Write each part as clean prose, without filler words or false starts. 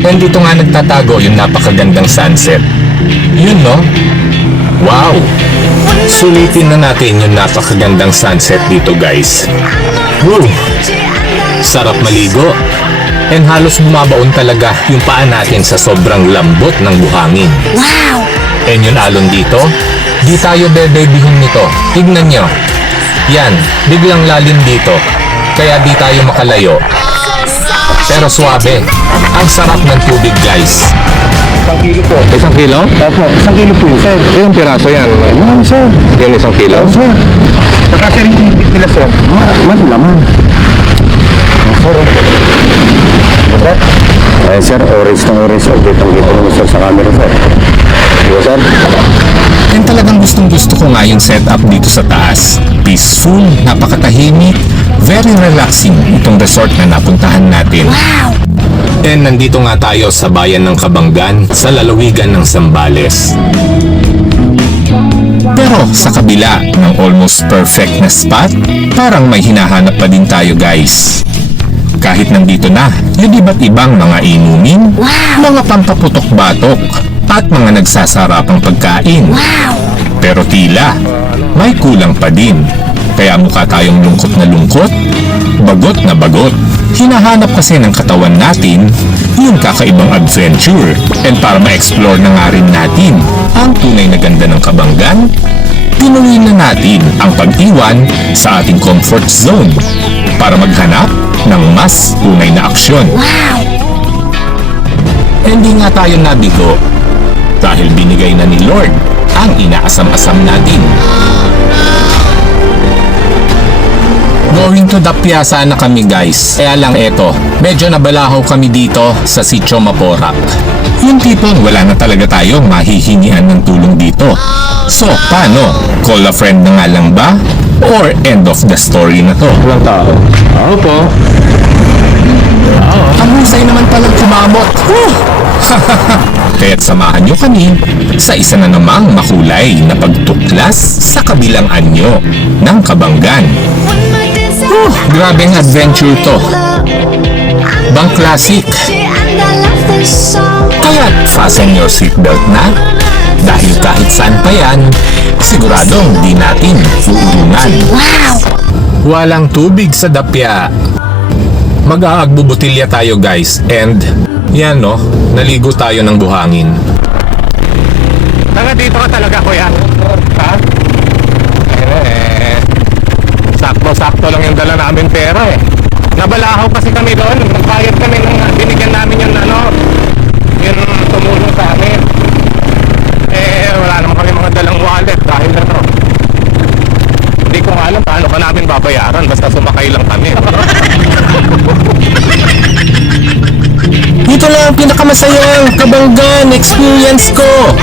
And dito nga nagtatago yung napakagandang sunset. Yun no? Wow! Sulitin na natin yung napakagandang sunset dito guys. Woo! Sarap maligo. And halos bumabaon talaga yung paa natin sa sobrang lambot ng buhangin. Wow! And yung alon dito, di tayo bebebihon nito. Tignan nyo. Yan, biglang lalim dito. Kaya di tayo makalayo. Pero swabe. Ang sarap ng tubig guys. 1 kilo po. 1 kilo? Opo, 1 kilo po, sir. Ilang piraso yan? Yan, sir. Yan 1 kilo? Sir. Saka sir, yung tibig nila, sir. Laman. Sir. Sir. Ay, sir, orange na orange. Kita naman, sir, sa camera, sir. Diba, sir? And talagang gustong-gusto ko nga yung setup dito sa taas. Peaceful, napakatahimik, very relaxing itong resort na napuntahan natin. Wow! And nandito nga tayo sa bayan ng Kabanggan sa lalawigan ng Zambales. Pero sa kabila ng almost perfect na spot, parang may hinahanap pa din tayo guys. Kahit nandito na yung iba't ibang mga inumin, mga pampaputok-batok, at mga nagsasarapang pagkain. Wow! Pero tila, may kulang pa din. Kaya mukha tayong lungkot na lungkot, bagot na bagot. Hinahanap kasi ng katawan natin yung kakaibang adventure. And para ma-explore na nga rin natin ang tunay na ganda ng Kabanggan, pinuwi na natin ang pag-iwan sa ating comfort zone para maghanap ng mas tunay na aksyon. Wow! Hindi nga tayo nabigo dahil binigay na ni Lord ang inaasam-asam natin. Going to Dapia sana kami guys. Kaya lang eto, medyo nabalahaw kami dito sa Sitio Maporac. Yung tipong wala na talaga tayong mahihingian ng tulong dito. So, paano? Call a friend na nga lang ba? Or end of the story na to? Walang tao. Ako po. Ang husay naman palang kumamot. Kaya't samahan nyo kami sa isa na namang makulay na pagtuklas sa kabilang anyo ng Kabanggan. Grabeng adventure to. Bang classic. Kaya't fasten your seatbelt na dahil kahit saan pa yan, siguradong di natin uurungan. Wow! Walang tubig sa Dapia. Mag-aagbubutilya tayo guys and yan no, naligo tayo ng buhangin. Taga dito ka talaga, kuya. Ha? Sakto-sakto lang yung dala namin pera eh. Nabalahaw kasi kami doon. Nagbayad kami nung binigyan namin yung yung tumulong sa amin. Wala naman kami mga dalang wallet dahil na to. Hindi ko nga alam paano ka namin babayaran basta sumakay lang kami. Dito lang ang pinakamasayang Kabanggan experience ko.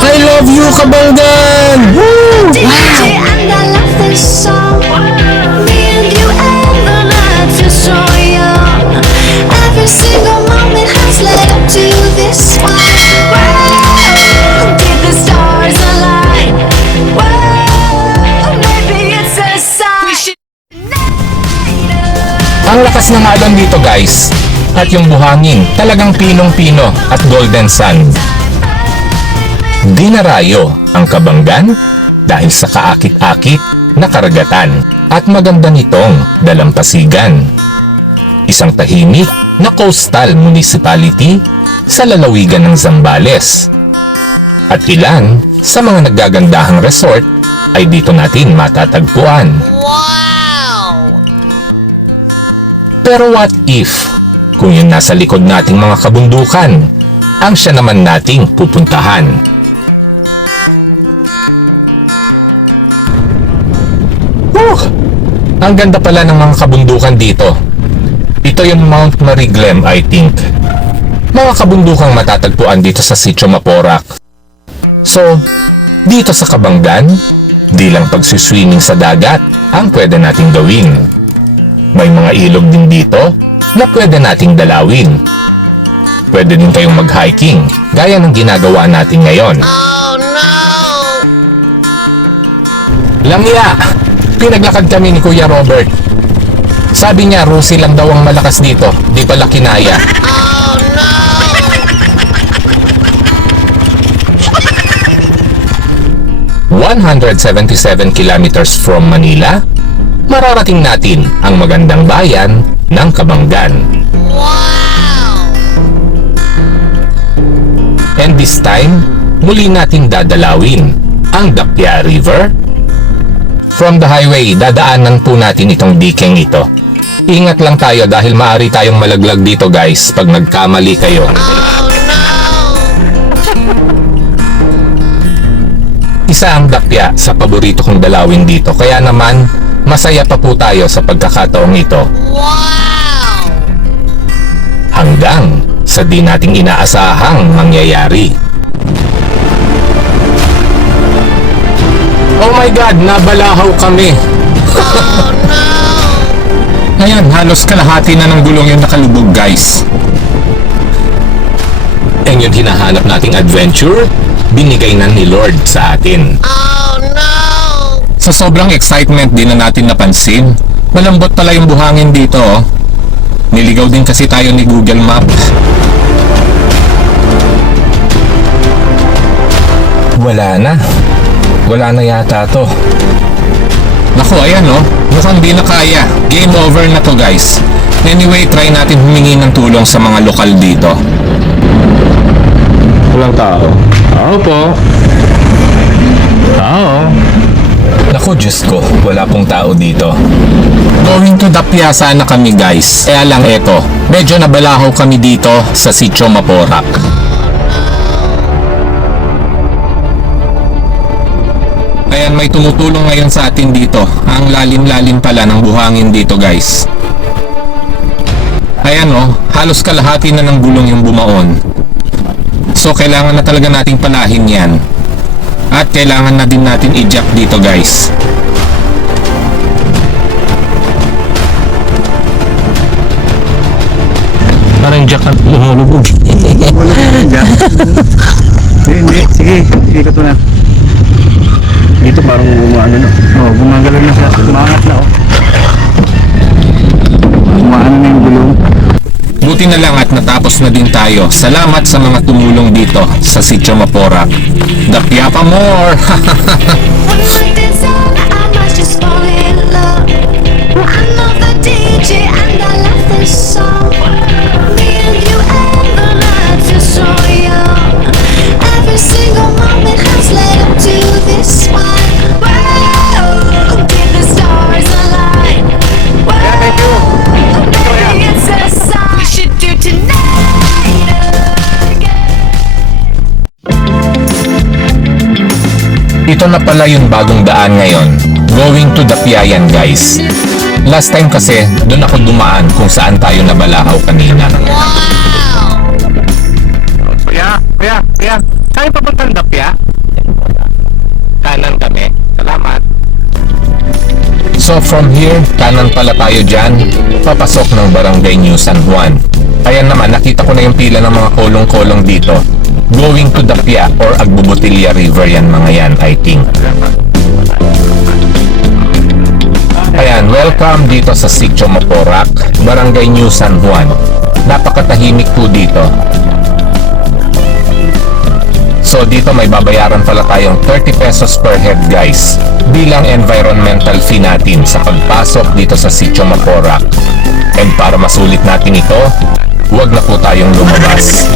I love you Kabanggan! Woo! Ang lakas ng alon dito guys, at yung buhangin talagang pinong-pino at golden sun. Dinarayo ang Kabanggan dahil sa kaakit-akit na karagatan at maganda nitong dalampasigan. Isang tahimik na coastal municipality sa lalawigan ng Zambales. At ilan sa mga naggagandahang resort ay dito natin matatagpuan. Pero what if kung yung nasa likod nating mga kabundukan ang siya naman nating pupuntahan? Ang ganda pala ng mga kabundukan dito. Ito yung Mount Mariglem, I think. Mga kabundukang matatagpuan dito sa Sitio Maporac. So, dito sa Kabanggan, di lang pagsiswimming sa dagat ang pwede nating gawin. May mga ilog din dito na pwede nating dalawin. Pwede din kayong mag-hiking, gaya ng ginagawa natin ngayon. Oh no! Langya! Pinaglakad kami ni Kuya Robert. Sabi niya, Rosie lang daw ang malakas dito, di pala kinaya. Oh no! 177 kilometers from Manila, mararating natin ang magandang bayan ng Kabanggan. And this time, muli nating dadalawin ang Dapya River. From the highway, dadaanan po natin itong dikeng ito. Ingat lang tayo dahil maaari tayong malaglag dito guys pag nagkamali kayo. Isa ang Dapya sa paborito kong dalawin dito, kaya naman masaya pa po tayo sa pagkakataong ito. Hanggang sa di nating inaasahang mangyayari. Oh my God, nabalahaw kami. Ngayon, halos kalahati na ng gulong yung nakalubog guys. And yung hinahanap nating adventure, binigay na ni Lord sa atin. Sa sobrang excitement din na natin napansin, malambot pala yung buhangin dito oh. Niligaw din kasi tayo ni Google Maps. Wala na yata to. Naku, ayan oh, mukhang di na kaya. Game over na to guys. Anyway, try natin humingi ng tulong sa mga lokal dito. Walang tao. Tao po. Tao. Naku, Diyos ko, wala pong tao dito. Going to Dapya sana kami guys. Kaya lang eto, medyo nabalahaw kami dito sa Sitio Maporac. Ayan, may tumutulong ngayon sa atin dito. Ang lalim-lalim pala ng buhangin dito guys. Ayan oh, halos kalahati na ng gulong yung bumaon. So kailangan na talaga nating palahin yan. At kailangan na din natin i-jack dito guys. Parang jack na lumulubog. Hindi. Sige, ikot mo na. Dito parang gumano na. Oh, gumagalaw na siya. Umangat na, oh. Umaano na yung gulong. Buti na lang at natapos na din tayo. Salamat sa mga tumulong dito sa Sitio Maporac. Dapya pa more! One night is all, I might just fall in love. I love the DJ and I love this song. Me and you and the night feel so young. Every single moment has led up to this one. Whoa, give the stars a light. Whoa, baby, it's a sign we should do tonight again. Ito na pala yung bagong daan ngayon. Going to Dapya yan guys. Last time kasi, doon ako dumaan kung saan tayo nabalahaw kanina. Kuya. Saan papuntang Dapya? Kanan kami. Salamat. So from here, kanan pala tayo dyan, papasok ng Barangay New San Juan. Ayan naman, nakita ko na yung pila ng mga kolong-kolong dito. Going to Dapya or Agbubutilya River yan mga yan, I think. Ayan, welcome dito sa Sitio Maporac, Barangay New San Juan. Napakatahimik po dito. So dito may babayaran pala tayong 30 pesos per head guys, bilang environmental fee natin sa pagpasok dito sa Sitio Maporac. And para masulit natin ito, huwag na po tayong lumabas.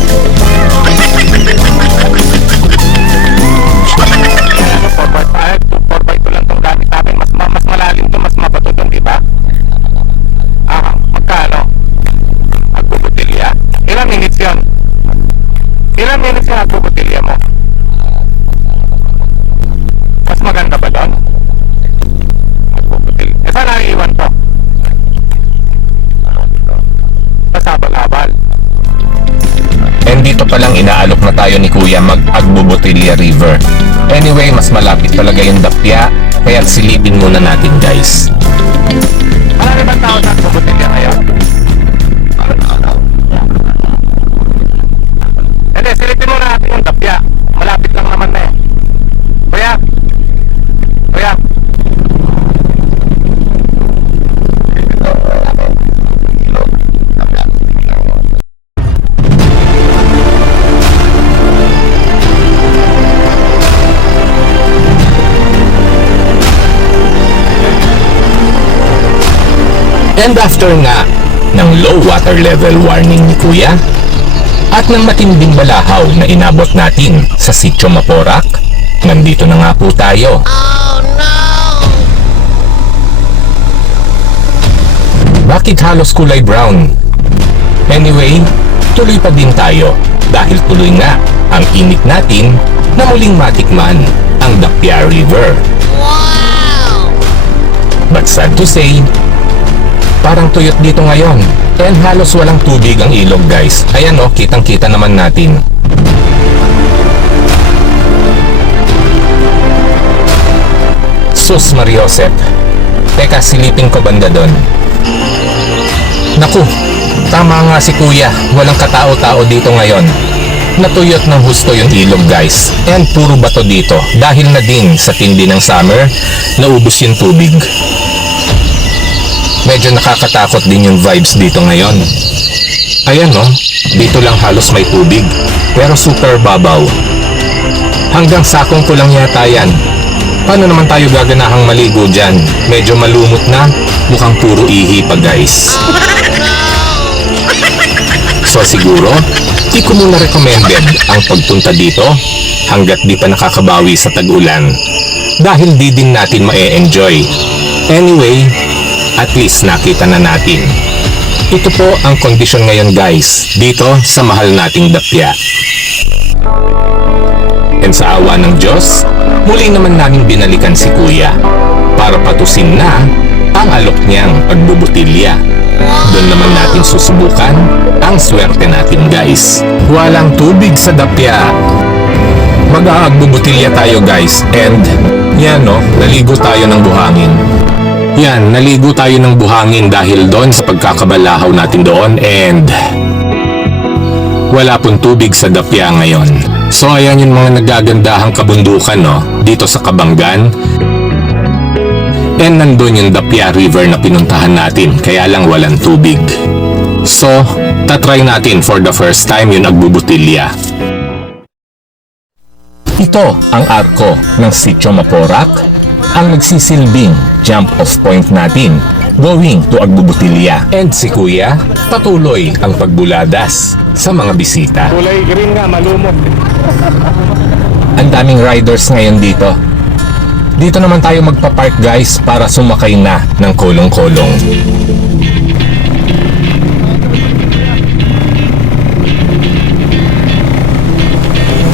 4x2 lang itong gamit namin. Mas malalim to, mas mabato doon, di ba? Magkano? Agbubutilya? Ilang minutes yun? Ilang minutes yung agbubutilya mo? Mas maganda ba doon? Agbubutilya. Saan naiiwan to? Pasabal-abal. And dito palang inaalok na tayo ni Kuya mag-Agbubutilya River. Anyway, mas malapit talaga yung Dapya, kaya silipin muna natin guys. Marami bang tao sa Agbubutilya ngayon? Hindi, silipin muna natin yung Dapya. Malapit lang naman na eh. Kuya? And after nga ng low water level warning ni Kuya at ng matinding balahaw na inabot natin sa Sitio Maporac, nandito na nga po tayo. Bakit halos kulay brown? Anyway, tuloy pa din tayo dahil tuloy nga ang init natin na muling matikman ang Dapia River. But sad to say, parang tuyot dito ngayon and halos walang tubig ang ilog guys. Ayan o, kitang-kita naman natin. Sus Mariosep, teka silipin ko banda doon. Naku, tama nga si Kuya, walang katao-tao dito ngayon. Natuyot ng husto yung ilog guys, and puro bato dito dahil na din sa tindi ng summer, naubos yung tubig. Medyo nakakatakot din yung vibes dito ngayon. Ayan no, dito lang halos may tubig, pero super babaw. Hanggang sakong ko lang yata yan. Paano naman tayo gaganahang maligo dyan? Medyo malumot na, mukhang puro ihi pa guys. So siguro, di ko muna recommended ang pagpunta dito hanggat di pa nakakabawi sa tag-ulan. Dahil di din natin ma-enjoy. Anyway, at least nakita na natin. Ito po ang kondisyon ngayon guys, dito sa mahal nating Dapia. And sa awa ng Diyos, muli naman namin binalikan si Kuya para patusin na ang alok niyang pagbubutilya. Doon naman natin susubukan ang swerte natin guys. Walang tubig sa Dapia. Mag-aagbubutilya tayo guys and yan no, naligo tayo ng buhangin. Yan, naligo tayo ng buhangin dahil doon sa pagkakabalahaw natin doon and wala pong tubig sa Dapia ngayon. So ayan yung mga nagagandahang kabundukan no, dito sa Kabanggan. And nandun yung Dapia River na pinuntahan natin, kaya lang walang tubig. So, tatry natin for the first time yung agbubutilya. Ito ang arko ng Sitio Maporac, ang nagsisilbing jump off point natin going to agbubutilya. And si Kuya, patuloy ang pagbuladas sa mga bisita. Kulay green nga, malumot. Ang daming riders ngayon dito. Dito naman tayo magpa-park guys para sumakay na ng kolong-kolong.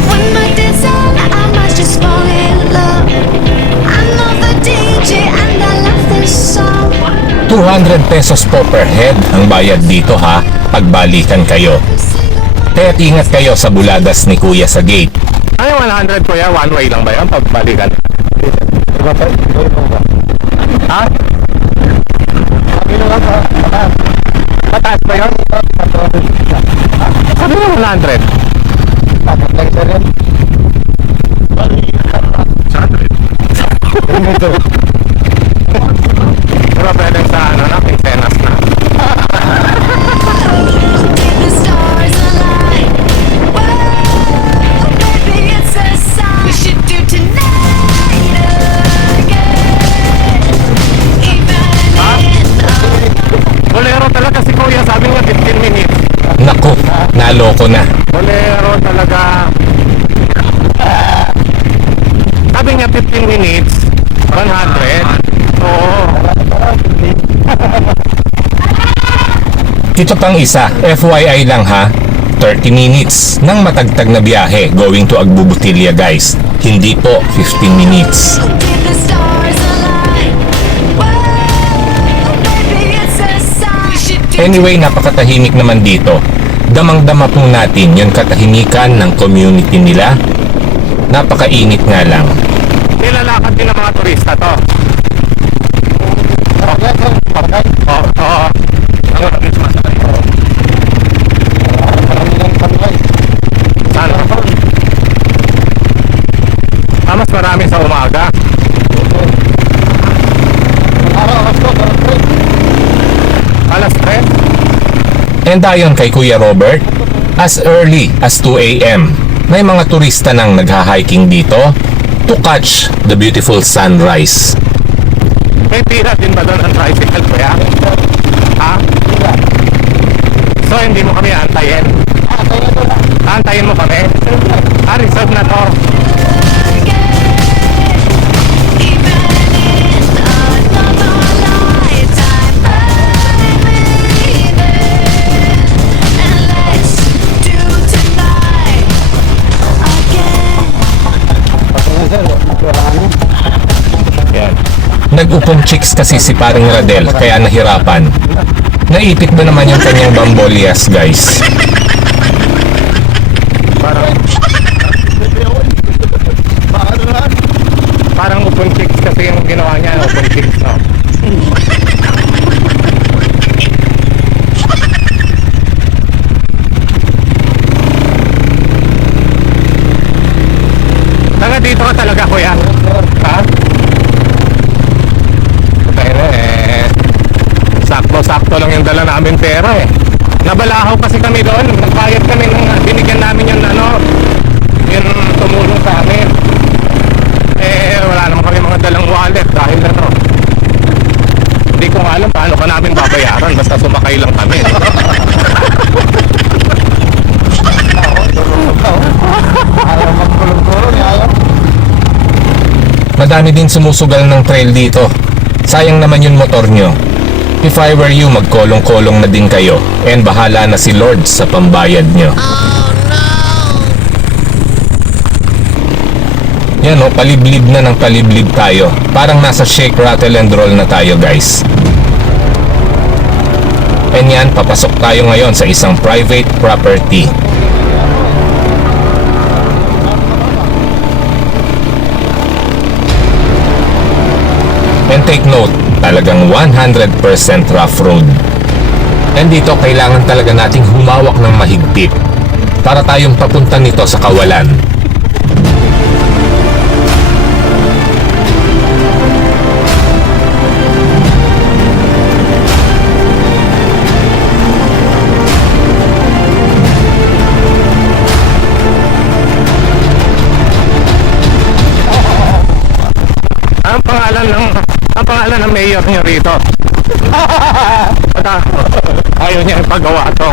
One night is all, I must just fall in love. I know the DJ and I love this song. 200 pesos po per head ang bayad dito ha, pagbalikan kayo. Kaya ingat kayo sa buladas ni Kuya sa gate. Ay, 100 Kuya, one way lang ba yun? Pagbalikan. Ha? Mataas ba yun? Sabi mo 100. Bakit lang siya rin? 100. Pero pwede sa ano na, Quincenas na. The stars align. Whoa, baby, it's a sign. We should do tonight again. Even Bolero talaga si Kuya, sabi niya 15 minutes. Naku, naloko na. Bolero talaga. Sabi niya 15 minutes, 100. Oo. Ito pang isa, FYI lang ha, 30 minutes ng matagtag na biyahe going to Agbubutilya guys. Hindi po 15 minutes. the stars align. Whoa, baby, it's a sign. We should do Anyway, napakatahimik naman dito. Damang-dama po natin yung katahimikan ng community nila. Napakainit nga lang. Nilalakad din ng mga turista to. Oo. Saan? Mas marami sa umaga. Alas 3? And ayon kay Kuya Robert, as early as 2 a.m., may mga turista nang nagha-hiking dito to catch the beautiful sunrise. May pira din ba doon ang tricycle Kuya? So hindi mo kami antayin? Antayin mo kami? Reserve na to. Even in another lifetime, baby. And let's do tonight again. Yan. Nag-upong chicks kasi si paring Radel kaya nahirapan. Naipit ba naman yung kanyang bambolias, guys? Parang open chicks kasi yung ginawa niya, open chicks, no? Taga dito ka talaga, kuya? Ha? Tayo na eh. Sakto lang yung dala namin pera eh. Nabalahaw kasi kami doon. Nagbayad kami nung binigyan namin yung yung tumulong sa amin. Eh, wala naman kami mga dalang wallet dahil na to. Hindi ko nga alam paano ka namin babayaran. Basta sumakay lang kami. Madami din sumusugal ng trail dito. Sayang naman yung motor nyo. If I were you, magkolong-kolong na din kayo. And bahala na si Lord sa pambayad nyo. Yan o, paliblib na ng paliblib tayo. Parang nasa shake, rattle and roll na tayo, guys. And yan, papasok tayo ngayon sa isang private property. And take note, talagang 100% rough road. And dito, kailangan talaga nating humawak ng mahigpit para tayong papunta nito sa kawalan. Ang pangalan ng mayor nyo rito. Ayaw niya ipagawa to.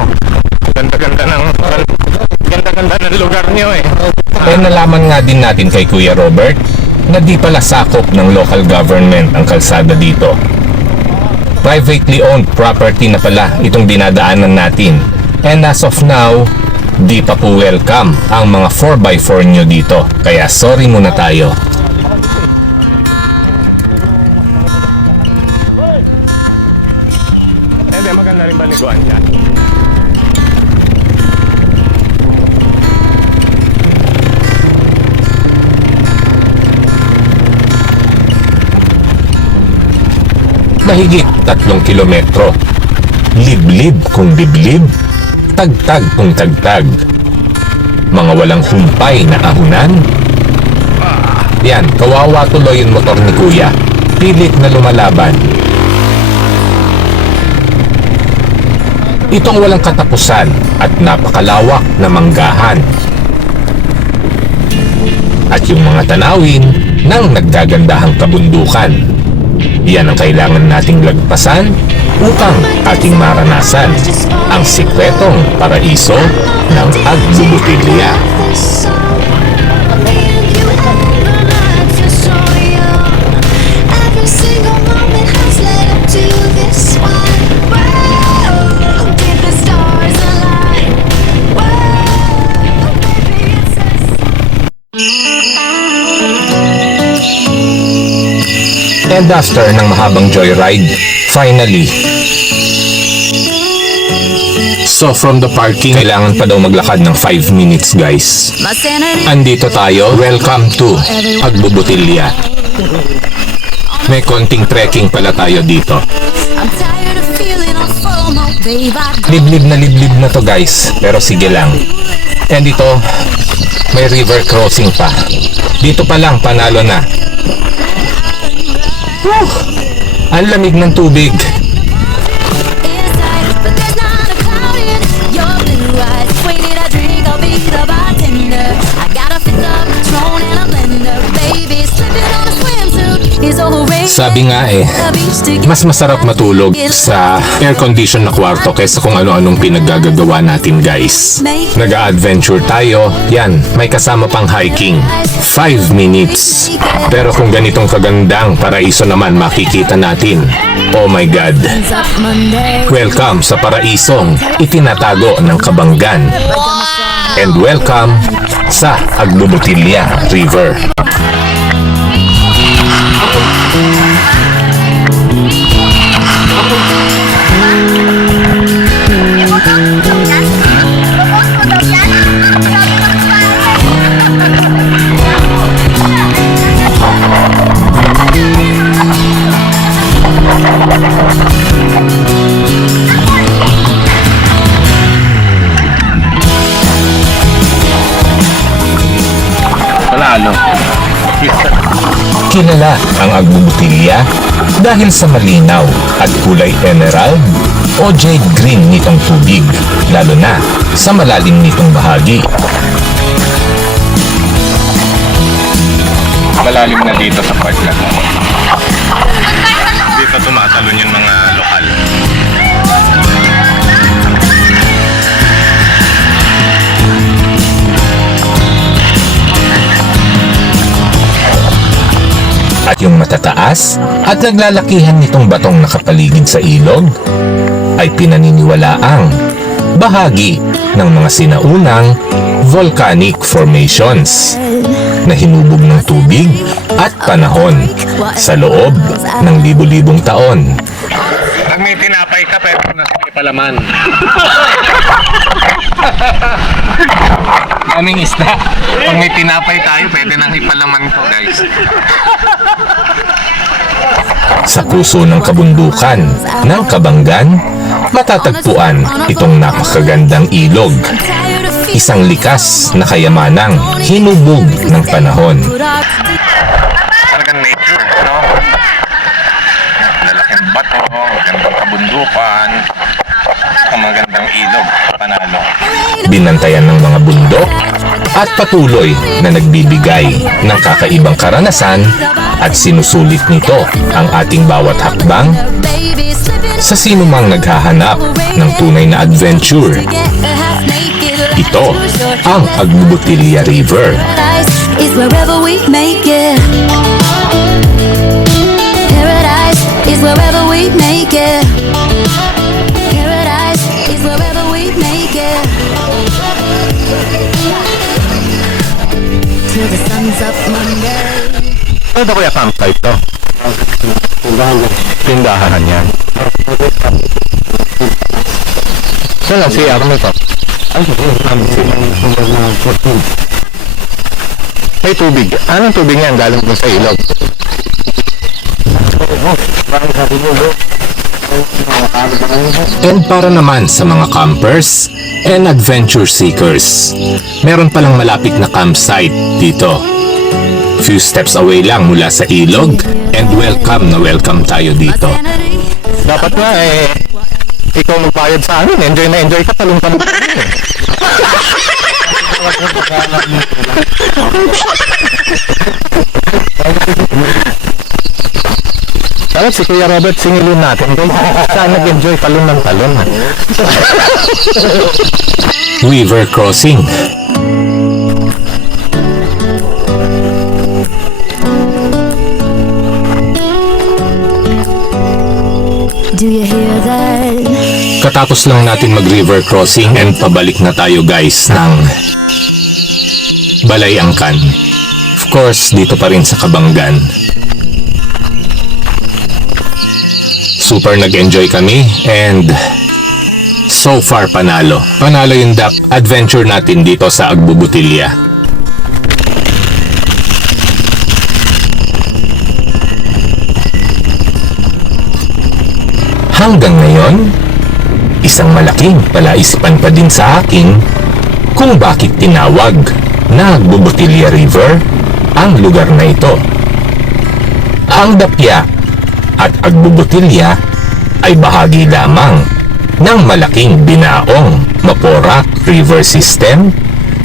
Ganda-ganda ng lugar nyo eh. Eh nalaman nga din natin kay Kuya Robert na di pala sakop ng local government ang kalsada dito. Privately owned property na pala itong dinadaanan natin. And as of now, di pa po welcome ang mga 4x4 nyo dito. Kaya sorry muna tayo. Hindi, maganda rin baliguan dyan. Mahigit 3 kilometro. Liblib kung liblib, tagtag kung tagtag. Mga walang humpay na ahunan. Yan, kawawa tuloy yung motor ni Kuya. Pilit na lumalaban. Itong walang katapusan at napakalawak na manggahan. At yung mga tanawin ng naggagandahang kabundukan. Yan ang kailangan nating lagpasan upang ating maranasan ang sikretong paraiso ng Agbubutilya. Every single moment has led up to this one. Whoa, did the stars align? Whoa, baby, it's And after ng mahabang joyride, finally. So from the parking, kailangan pa daw maglakad ng 5 minutes, guys. my sanity. Andito tayo. Welcome to Agbubutilya. May konting trekking pala tayo dito. I'm tired of feeling on FOMO, babe. Liblib na to, guys. Pero sige lang. And ito, may river crossing pa. Dito pa lang, panalo na. Woo! Ang lamig ng tubig. Inside, but there's not a cloud in your blue eyes. When need I drink, I'll be the bartender. I got a fifth of Patron and a blender. Baby, slipping on a swimsuit is overrated. Sabi nga mas masarap matulog sa air-condition na kwarto kaysa kung ano-anong pinaggagawa natin guys. Nag-a-adventure tayo, yan, may kasama pang hiking. 5 minutes. Pero kung ganitong kagandang paraiso naman makikita natin, oh my God. Welcome sa paraisong itinatago ng Kabanggan. And welcome sa Agbubutilya River. Panalo. Kilala ang Agbubutilya dahil sa malinaw at kulay emerald o jade green nitong tubig, lalo na sa malalim nitong bahagi. Malalim na dito sa part na to. Dito tumatalon yung mga lokal. At yung matataas at naglalakihan nitong batong nakapaligid sa ilog ay pinaniniwalaang bahagi ng mga sinaunang volcanic formations na hinubog ng tubig at panahon sa loob ng libu-libong taon. Pag may tinapay ka, pero nasa may palaman. Daming isda. Pag may tinapay tayo, pwede nang ipalaman to, guys. Sa puso ng kabundukan ng Kabanggan, matatagpuan itong napakagandang ilog. Isang likas na kayamanang hinubog ng panahon. Talagang nature, no? Lalaking bato, magandang kabundukan, ang magandang ilog, Panalo. Binantayan ng mga bundok at patuloy na nagbibigay ng kakaibang karanasan at sinusulit nito ang ating bawat hakbang sa sinumang naghahanap ng tunay na adventure. Ito ang Agbubutilya River. Paradise is wherever we make it. Paradise is wherever we make it. Paradise is wherever we make it. Till the sun's up Monday. Ano kaya campsite to? Tindahan yan. Saan lang siya? Ano ito? May tubig. Anong tubig yan? Galing dun sa ilog. And para naman sa mga campers and adventure seekers, meron palang malapit na campsite dito. Few steps away lang mula sa ilog, and welcome na welcome tayo dito. Dapat nga ikaw magbayad sa amin. Enjoy na enjoy ka. Talong-talong ka rin eh. Dapat si Kuya Robert singilin natin. Saan nag-enjoy talon ng talon. River crossing. Do you hear that? Katapos lang natin mag-river crossing and pabalik na tayo guys ng Balayangkan. Of course, dito pa rin sa Kabanggan. Super nag-enjoy kami and so far panalo. Panalo yung adventure natin dito sa Agbubutilya. Hanggang ngayon, isang malaking palaisipan pa din sa akin kung bakit tinawag na Agbubutilya River ang lugar na ito. Ang Dapya at Agbubutilya ay bahagi lamang ng malaking binaong Maporac River System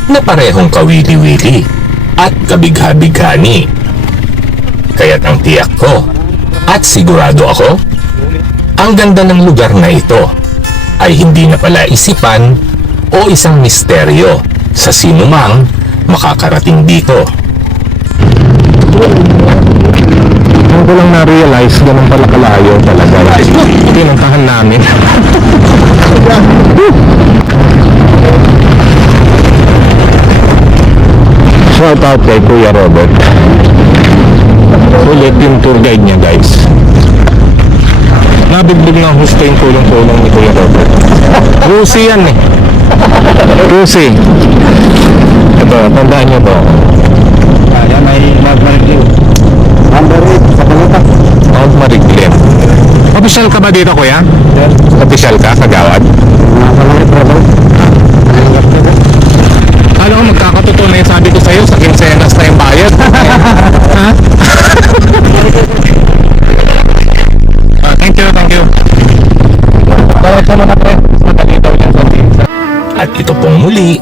na parehong kawili-wili at kabigha-bighani. Kaya't ang tiyak ko, At sigurado ako, ang ganda ng lugar na ito ay hindi na pala isipan o isang misteryo sa sinumang makakarating dito. Ngayon ko lang na-realize, ganun pala kalayo talaga. Pinuntahan namin. Shout out kay Kuya Robert. Ulit yung tour guide niya, guys. Nabigbig na husto yung tulong-tulong ni Kuya Robert. Rusi yan eh. Rusi. Ito, tandaan niyo to. Yan ay nagmarigil. Number 8 sa Balutak. Mount Mariglen. Official ka ba dito, Kuya? Yan. Official ka, kagawad? Mga kalawit bravo. Alam ko, magkakatotoo na yung sabi ko sa'yo, sa Quincenas na yung bayad. Ha? Thank you, thank you. Bakit naman ako? Madali daw yan sa pizza. At ito pong muli,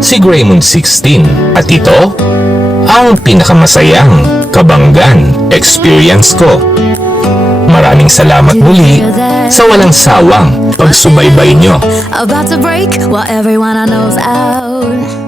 si Greymon 16. At ito, ang pinakamasayang kabanggan experience ko. Maraming salamat muli sa walang sawang pagsubaybay nyo. About to break while everyone I know's out.